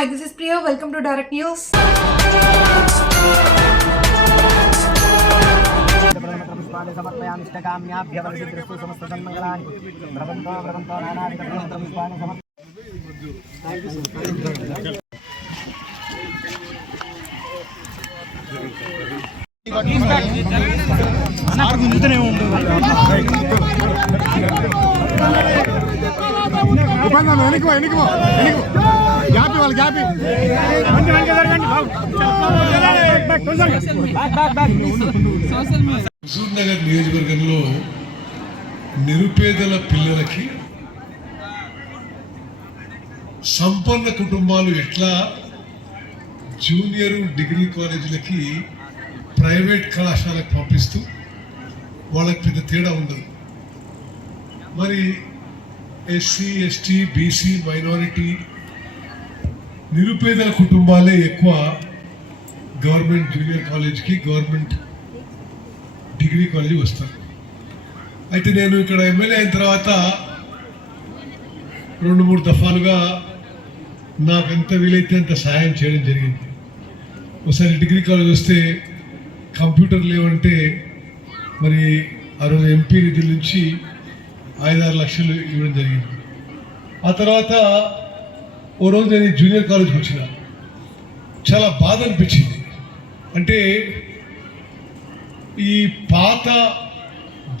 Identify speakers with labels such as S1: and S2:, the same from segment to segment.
S1: Hi, this is Priya. Welcome to Direct News.
S2: पुष्पाणि समर्पयामिष्टकाम्याभ्यवसिद्रस्तु समस्तसन्मङ्गलानि भ्रवन्तो भ्रवन्तो नानाविधपुष्पाणि समर्पयामि
S3: ఇబ్బంది వెనక్కి వెనక్కి వెనక్కి Gap ఇవ్వాలి గ్యాప్.
S4: హుజూర్ నగర్ నియోజకవర్గంలో నిరుపేదల పిల్లలకి సంపన్న కుటుంబాలు ఎట్లా జూనియర్ డిగ్రీ కాలేజీలకి ప్రైవేట్ కళాశాలకు పంపిస్తూ వాళ్ళకి పెద్ద తేడా ఉండదు. మరి ఎస్సీ ఎస్టీ బీసీ మైనారిటీ నిరుపేదల కుటుంబాలే ఎక్కువ గవర్నమెంట్ జూనియర్ కాలేజ్కి గవర్నమెంట్ డిగ్రీ కాలేజీ వస్తారు. అయితే నేను ఇక్కడ ఎమ్మెల్యే అయిన తర్వాత రెండు మూడు దఫాలుగా నాకు ఎంత వీలైతే అంత సహాయం చేయడం జరిగింది. ఒకసారి డిగ్రీ కాలేజ్ వస్తే కంప్యూటర్ లేవంటే మరి ఆ రోజు ఎంపీ నిధుల నుంచి ఐదారు లక్షలు ఇవ్వడం జరిగింది. ఆ తర్వాత ఓ రోజు నేను జూనియర్ కాలేజ్కి వచ్చిన. చాలా బాధ అనిపించింది. అంటే ఈ పాత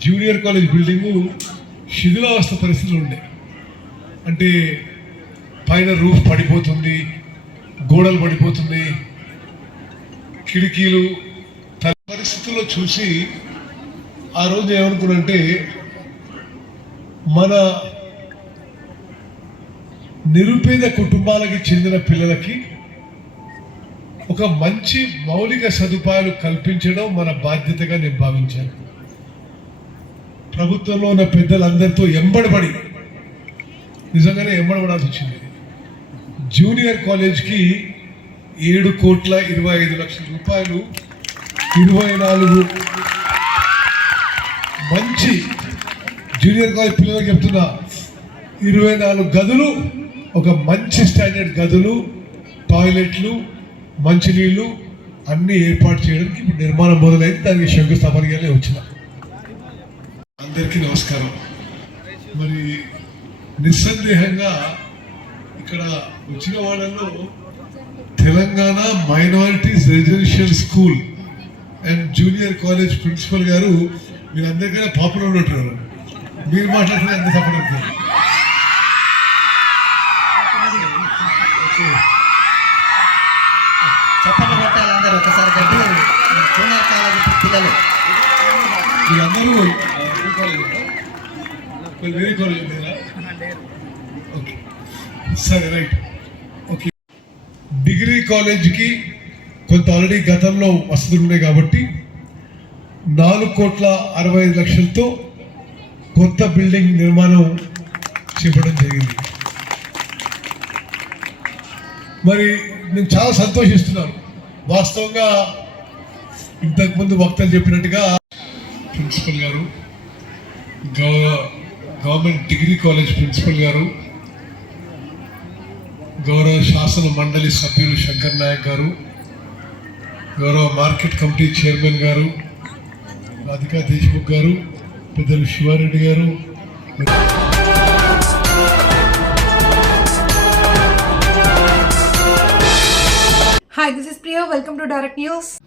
S4: జూనియర్ కాలేజ్ బిల్డింగు శిథిలావస్థ పరిస్థితులు ఉండే. అంటే పైన రూఫ్ పడిపోతుంది గోడలు పడిపోతుంది కిటికీలు తన పరిస్థితుల్లో చూసి ఆ రోజు ఏమనుకున్నంటే మన నిరుపేద కుటుంబాలకి చెందిన పిల్లలకి ఒక మంచి మౌలిక సదుపాయాలు కల్పించడం మన బాధ్యతగా నేను భావించాను. ప్రభుత్వంలో ఉన్న పెద్దలందరితో ఎంబడబడి నిజంగానే ఎంబడబడాల్సి వచ్చింది. జూనియర్ కాలేజ్కి ఏడు కోట్ల ఇరవై ఐదు లక్షల రూపాయలు ఇరవై నాలుగు మంచి జూనియర్ కాలేజ్ పిల్లలకు చెప్తున్నా ఇరవై నాలుగు గదులు ఒక మంచి స్టాండర్డ్ గదులు టాయిలెట్లు మంచినీళ్ళు అన్ని ఏర్పాటు చేయడానికి ఇప్పుడు నిర్మాణం మొదలైంది. దానికి శంకుస్థాపనగానే వచ్చిన అందరికీ నమస్కారం. మరి నిస్సందేహంగా ఇక్కడ వచ్చిన వాళ్ళలో Telangana minorities residential school and junior college principal గారు మీరు అందరికీ పాపులర్ ఉన్నట్టున్నారు. మీరు మాట్లాడితే అందరూ సపోర్ట్ అవుతుంది
S2: కొట్టాలి అందరూ ఒకసారి గట్టిగా జూనియర్ కాలేజీ పిల్లలు.
S4: వేరే కాలేజ్ ఓకే. సరే రైట్. ఓకే. డిగ్రీ కాలేజ్కి కొంత ఆల్రెడీ గతంలో వసతులు ఉన్నాయి కాబట్టి నాలుగు కోట్ల అరవై ఐదు లక్షలతో కొత్త బిల్డింగ్ నిర్మాణం చేపట్టడం జరిగింది. మరి నేను చాలా సంతోషిస్తున్నాను. వాస్తవంగా ఇంతకుముందు వక్తలు చెప్పినట్టుగా ప్రిన్సిపల్ గారు గవర్నమెంట్ డిగ్రీ కాలేజ్ ప్రిన్సిపల్ గారు గౌరవ శాసన మండలి సభ్యులు శంకర్ నాయక్ గారు గౌరవ మార్కెట్ కమిటీ చైర్మన్ గారు రాధికా దేశ్ముఖ్ గారు పెద్దలు శివారెడ్డి గారు
S1: Hi, this is Priya. Welcome to Direct News.